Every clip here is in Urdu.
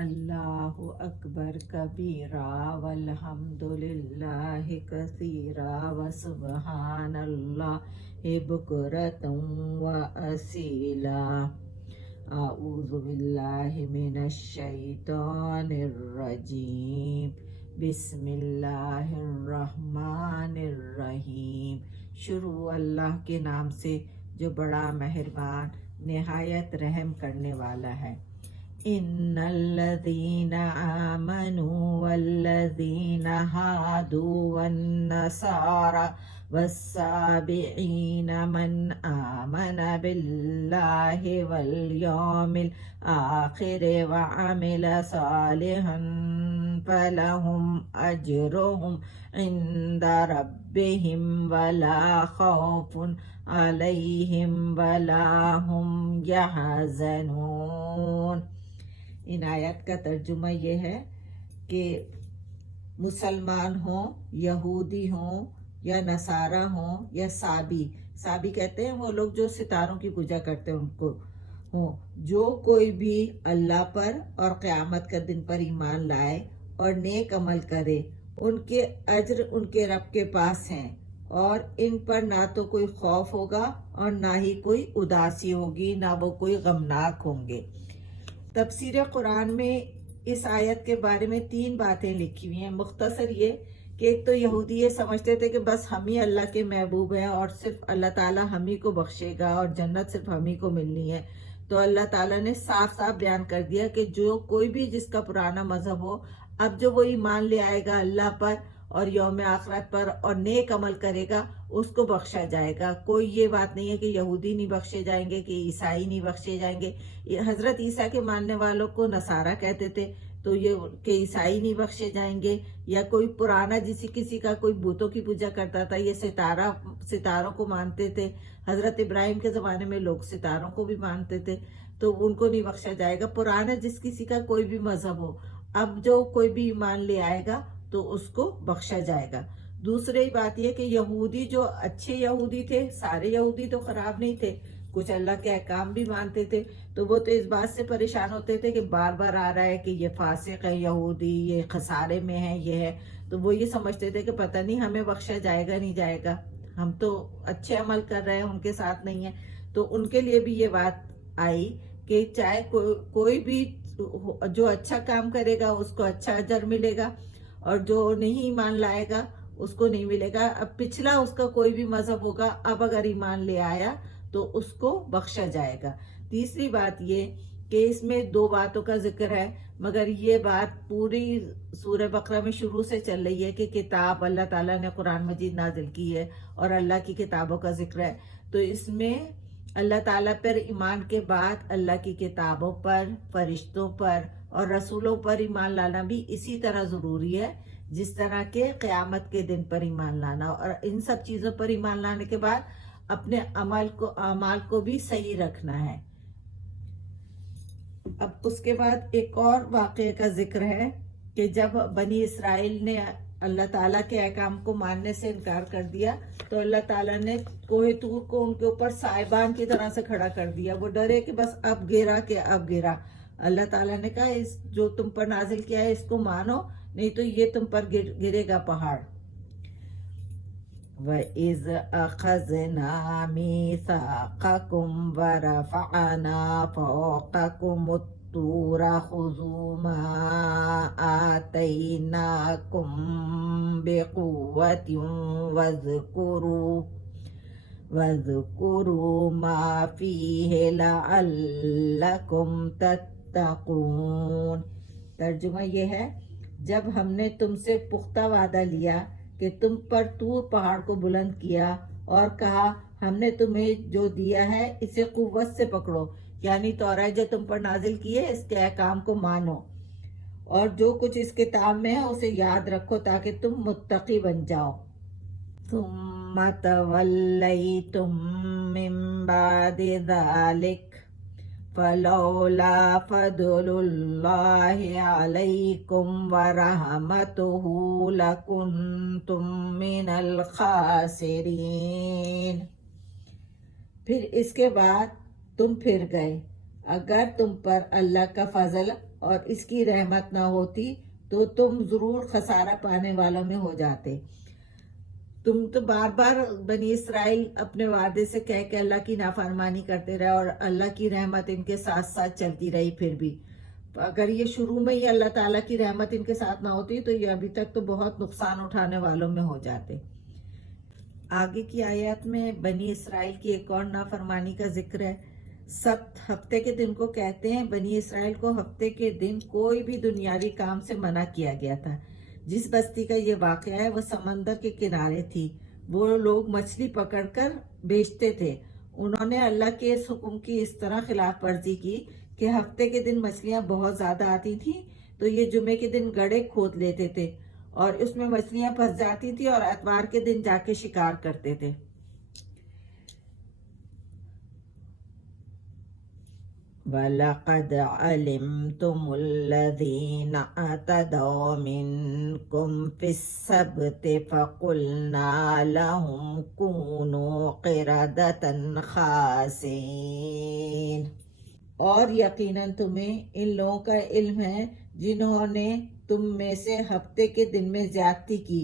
اللہ اکبر کبیرا والحمدللہ کثیرا وسبحان اللہ بکرۃ واسیلا۔ اعوذ باللہ من الشیطان الرجیم، بسم اللہ الرحمن الرحیم۔ شروع اللہ کے نام سے جو بڑا مہربان نہایت رحم کرنے والا ہے۔ ان الذین آمنوا والذین ہادوا والنصارى والسابعین من آمن باللہ والیوم الآخر وعمل صالحا فلہم اجرہم عند ربہم ولا خوف علیہم ولا ہم یحزنون۔ ان آیت کا ترجمہ یہ ہے کہ مسلمان ہوں، یہودی ہوں یا نصارہ ہوں یا سابی کہتے ہیں وہ لوگ جو ستاروں کی پوجا کرتے ہیں ان کو ہوں، جو کوئی بھی اللہ پر اور قیامت کا دن پر ایمان لائے اور نیک عمل کرے، ان کے اجر ان کے رب کے پاس ہیں، اور ان پر نہ تو کوئی خوف ہوگا اور نہ ہی کوئی اداسی ہوگی، نہ وہ کوئی غمناک ہوں گے۔ تفسیر قرآن میں اس آیت کے بارے میں 3 باتیں لکھی ہوئی ہیں۔ مختصر یہ کہ ایک تو یہودی یہ سمجھتے تھے کہ بس ہم ہی اللہ کے محبوب ہیں اور صرف اللہ تعالیٰ ہم ہی کو بخشے گا اور جنت صرف ہم ہی کو ملنی ہے۔ تو اللہ تعالیٰ نے صاف صاف بیان کر دیا کہ جو کوئی بھی جس کا پرانا مذہب ہو، اب جو وہ ایمان لے آئے گا اللہ پر اور یوم آخرت پر اور نیک عمل کرے گا، اس کو بخشا جائے گا۔ کوئی یہ بات نہیں ہے کہ یہودی نہیں بخشے جائیں گے، کہ عیسائی نہیں بخشے جائیں گے۔ حضرت عیسیٰ کے ماننے والوں کو نصارہ کہتے تھے، تو یہ کہ عیسائی نہیں بخشے جائیں گے، یا کوئی پرانا کسی کا کوئی بتوں کی پوجا کرتا تھا، یہ ستاروں کو مانتے تھے۔ حضرت ابراہیم کے زمانے میں لوگ ستاروں کو بھی مانتے تھے، تو ان کو نہیں بخشا جائے گا۔ پرانا کسی کا کوئی بھی مذہب ہو، اب جو کوئی بھی ایمان لے آئے گا تو اس کو بخشا جائے گا۔ دوسری بات یہ کہ یہودی جو اچھے یہودی تھے، سارے یہودی تو خراب نہیں تھے، کچھ اللہ کے احکام بھی مانتے تھے، تو وہ تو اس بات سے پریشان ہوتے تھے کہ بار بار آ رہا ہے کہ یہ فاسق ہے یہودی، یہ خسارے میں ہے، یہ ہے، تو وہ یہ سمجھتے تھے کہ پتہ نہیں ہمیں بخشا جائے گا نہیں جائے گا، ہم تو اچھے عمل کر رہے ہیں، ان کے ساتھ نہیں ہے۔ تو ان کے لیے بھی یہ بات آئی کہ چاہے کوئی بھی جو اچھا کام کرے گا اس کو اچھا اجر ملے گا، اور جو نہیں ایمان لائے گا اس کو نہیں ملے گا۔ اب پچھلا اس کا کوئی بھی مذہب ہوگا، اب اگر ایمان لے آیا تو اس کو بخشا جائے گا۔ تیسری بات یہ کہ اس میں 2 باتوں کا ذکر ہے، مگر یہ بات پوری سورہ بقرہ میں شروع سے چل رہی ہے کہ کتاب اللہ تعالیٰ نے قرآن مجید نازل کی ہے اور اللہ کی کتابوں کا ذکر ہے۔ تو اس میں اللہ تعالیٰ پر ایمان کے بعد اللہ کی کتابوں پر، فرشتوں پر اور رسولوں پر ایمان لانا بھی اسی طرح ضروری ہے جس طرح کہ قیامت کے دن پر ایمان لانا، اور ان سب چیزوں پر ایمان لانے کے بعد اپنے اعمال کو بھی صحیح رکھنا ہے۔ اب اس کے بعد ایک اور واقعے کا ذکر ہے کہ جب بنی اسرائیل نے اللہ تعالیٰ کے احکام کو ماننے سے انکار کر دیا تو اللہ تعالیٰ نے کوہ طور کو ان کے اوپر سائبان کی طرح سے کھڑا کر دیا۔ وہ ڈرے کہ بس اب گرا۔ اللہ تعالیٰ نے کہا اس جو تم پر نازل کیا ہے اس کو مانو، نہیں تو یہ تم پر گرے گا پہاڑ۔ وَإِذْ أَخَذْنَا مِيثَاقَكُمْ وَرَفَعْنَا فَوْقَكُمُ الطُّورَ خُذُوا مَا آتَيْنَاكُمْ بِقُوَّةٍ وَاذْكُرُوا مَا فِيهِ لَعَلَّكُمْ تَتَّقُونَ۔ ترجمہ یہ ہے، جب ہم نے تم سے پختہ وعدہ لیا کہ تم پر طور پہاڑ کو بلند کیا اور کہا ہم نے تمہیں جو دیا ہے اسے قوت سے پکڑو، یعنی تورات جو تم پر نازل کی ہے اس کے احکام کو مانو، اور جو کچھ اس کتاب میں ہے اسے یاد رکھو تاکہ تم متقی بن جاؤ۔ ثم تولیتم من بعد ذلك فلولا فضل اللہ علیکم ورحمتہ لکنتم من الخاسرین۔ پھر اس کے بعد تم پھر گئے، اگر تم پر اللہ کا فضل اور اس کی رحمت نہ ہوتی تو تم ضرور خسارہ پانے والوں میں ہو جاتے. تم تو بار بار بنی اسرائیل اپنے وعدے سے کہہ کے اللہ کی نافرمانی کرتے رہے اور اللہ کی رحمت ان کے ساتھ ساتھ چلتی رہی. پھر بھی اگر یہ شروع میں ہی اللہ تعالیٰ کی رحمت ان کے ساتھ نہ ہوتی تو یہ ابھی تک تو بہت نقصان اٹھانے والوں میں ہو جاتے. آگے کی آیات میں بنی اسرائیل کی ایک اور نافرمانی کا ذکر ہے. سبت ہفتے کے دن کو کہتے ہیں. بنی اسرائیل کو ہفتے کے دن کوئی بھی دنیاوی کام سے منع کیا گیا تھا. جس بستی کا یہ واقعہ ہے وہ سمندر کے کنارے تھی. وہ لوگ مچھلی پکڑ کر بیچتے تھے. انہوں نے اللہ کے اس حکم کی اس طرح خلاف ورزی کی کہ ہفتے کے دن مچھلیاں بہت زیادہ آتی تھیں تو یہ جمعے کے دن گڑھے کھود لیتے تھے اور اس میں مچھلیاں پھنس جاتی تھی اور اتوار کے دن جا کے شکار کرتے تھے. وَلَقَدْ عَلِمْتُمُ الَّذِينَ اعْتَدَوْا مِنْكُمْ فِي السَّبْتِ فَقُلْنَا لَهُمْ كُونُوا قِرَدَةً خَاسِئِينَ. اور یقیناً تمہیں ان لوگوں کا علم ہے جنہوں نے تم میں سے ہفتے کے دن میں زیادتی کی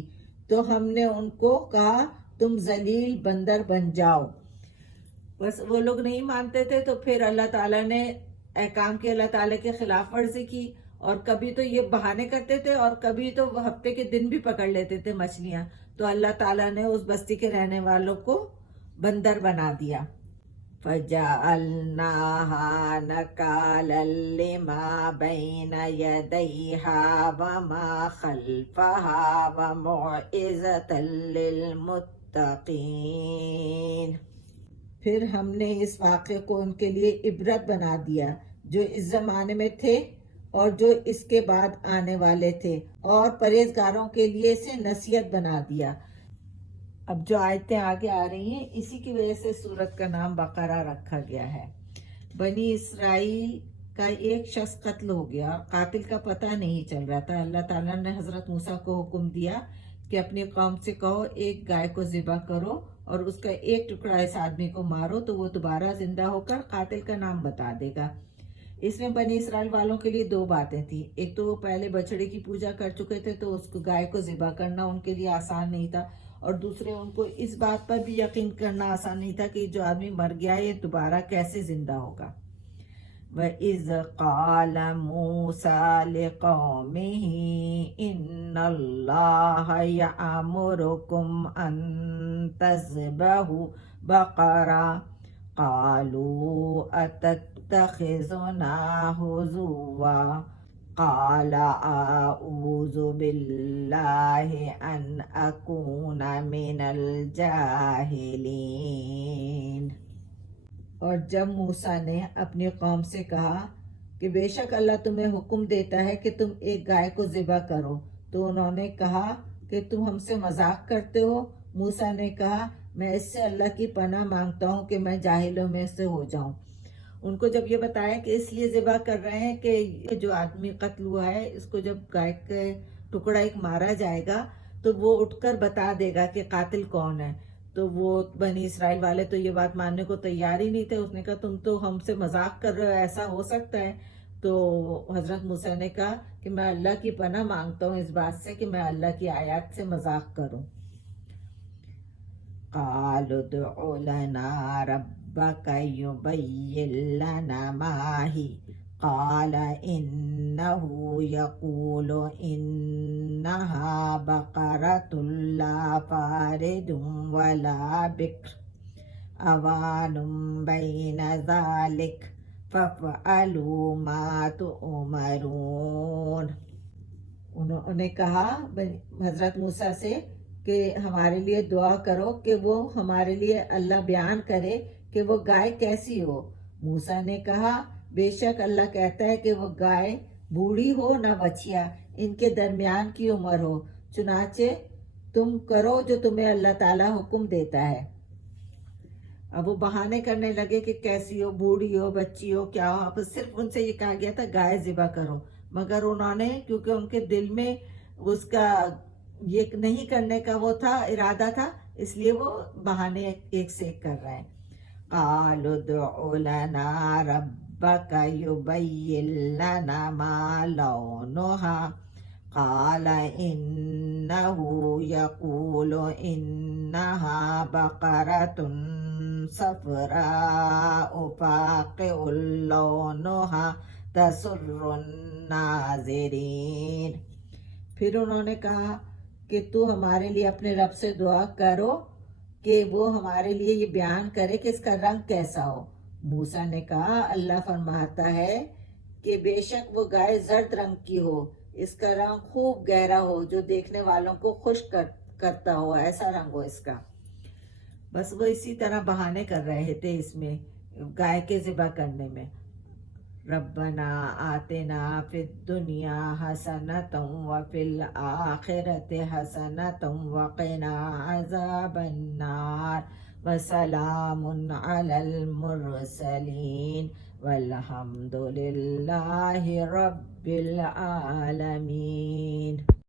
تو ہم نے ان کو کہا تم ذلیل بندر بن جاؤ. بس وہ لوگ نہیں مانتے تھے تو پھر اللہ تعالیٰ نے احکام کے اللہ تعالیٰ کے خلاف ورزی کی اور کبھی تو یہ بہانے کرتے تھے اور کبھی تو وہ ہفتے کے دن بھی پکڑ لیتے تھے مچھلیاں. تو اللہ تعالیٰ نے اس بستی کے رہنے والوں کو بندر بنا دیا. فَجَعَلْنَاهَا نَكَالًا لِمَا بَيْنَ يَدَيْهَا وَمَا خَلْفَهَا وَمَوْعِظَةً لِلْمُتَّقِينَ. پھر ہم نے اس واقعے کو ان کے لیے عبرت بنا دیا جو اس زمانے میں تھے اور جو اس کے بعد آنے والے تھے اور پرہیزگاروں کے لیے اسے نصیحت بنا دیا. اب جو آیتیں آگے آ رہی ہیں اسی کی وجہ سے سورت کا نام بقرہ رکھا گیا ہے. بنی اسرائیل کا ایک شخص قتل ہو گیا اور قاتل کا پتہ نہیں چل رہا تھا. اللہ تعالیٰ نے حضرت موسیٰ کو حکم دیا کہ اپنی قوم سے کہو ایک گائے کو ذبح کرو اور اس کا ایک ٹکڑا اس آدمی کو مارو تو وہ دوبارہ زندہ ہو کر قاتل کا نام بتا دے گا. اس میں بنی اسرائیل والوں کے لیے دو باتیں تھیں. ایک تو وہ پہلے بچڑے کی پوجا کر چکے تھے تو اس کو گائے کو ذبح کرنا ان کے لیے آسان نہیں تھا اور دوسرے ان کو اس بات پر بھی یقین کرنا آسان نہیں تھا کہ جو آدمی مر گیا یہ دوبارہ کیسے زندہ ہوگا. وَإِذْ قَالَ مُوسَىٰ لِقَوْمِهِ إِنَّ اللَّهَ يَأْمُرُكُمْ أَن تَذْبَحُوا بَقَرَةً قَالُوا أَتَتَّخِذُنَا هُزُوًا قَالَ أَعُوذُ بِاللَّهِ أَنْ أَكُونَ مِنَ الْجَاهِلِينَ. اور جب موسیٰ نے اپنی قوم سے کہا کہ بے شک اللہ تمہیں حکم دیتا ہے کہ تم ایک گائے کو ذبح کرو تو انہوں نے کہا کہ تم ہم سے مذاق کرتے ہو. موسیٰ نے کہا میں اس سے اللہ کی پناہ مانگتا ہوں کہ میں جاہلوں میں سے ہو جاؤں. ان کو جب یہ بتایا کہ اس لیے ذبح کر رہے ہیں کہ جو آدمی قتل ہوا ہے اس کو جب گائے کا ٹکڑا ایک مارا جائے گا تو وہ اٹھ کر بتا دے گا کہ قاتل کون ہے. تو وہ بنی اسرائیل والے تو یہ بات ماننے کو تیار ہی نہیں تھے. اس نے کہا تم تو ہم سے مذاق کر رہے ہو, ایسا ہو سکتا ہے؟ تو حضرت موسیٰ نے کہا کہ میں اللہ کی پناہ مانگتا ہوں اس بات سے کہ میں اللہ کی آیات سے مذاق کروں. قَالُوا ادْعُ لَنَا رَبَّكَ يُبَيِّن لَنَا مَا هِيَ قَالَ إِنَّهُ يَقُولُ إِنَّهَا بَقَرَةٌ لَا فَارِضٌ وَلَا بِكْرٌ عَوَانٌ بَيْنَ ذَلِكَ فَافْعَلُوا مَا تُؤْمَرُونَ. انہوں نے کہا حضرت موسیٰ سے کہ ہمارے لیے دعا کرو کہ وہ ہمارے لیے اللہ بیان کرے کہ وہ گائے کیسی ہو. موسیٰ نے کہا بے شک اللہ کہتا ہے کہ وہ گائے بوڑھی ہو نہ بچیا, ان کے درمیان کی عمر ہو, چنانچہ تم کرو جو تمہیں اللہ تعالیٰ حکم دیتا ہے. اب وہ بہانے کرنے لگے کہ کیسی ہو, بوڑھی ہو, بچی ہو, کیا ہو. اب صرف ان سے یہ کہا گیا تھا گائے ذبح کرو, مگر انہوں نے کیونکہ ان کے دل میں اس کا یہ نہیں کرنے کا وہ تھا ارادہ تھا اس لیے وہ بہانے ایک سے ایک کر رہے ہیں. قَالُوا ادْعُ لَنَا رَبَّكَ ربك يبين لنا ما لونها قال إنه يقول إنها بقرة صفراء فاقع لونها تسر الناظرین. پھر انہوں نے کہا کہ تو ہمارے لیے اپنے رب سے دعا کرو کہ وہ ہمارے لیے یہ بیان کرے کہ اس کا رنگ کیسا ہو. موسیٰ نے کہا اللہ فرماتا ہے کہ بے شک وہ گائے زرد رنگ کی ہو، اس کا رنگ خوب گہرا ہو جو دیکھنے والوں کو خوش کرتا ہو، ایسا رنگ ہو اس کا. بس وہ اسی طرح بہانے کر رہے تھے اس میں گائے کے ذبح کرنے میں. ربنا آتنا فی الدنیا حسنۃ وفی الآخرۃ حسنۃ وقنا عذاب النار وسلام علی المرسلین والحمد للہ رب العالمین.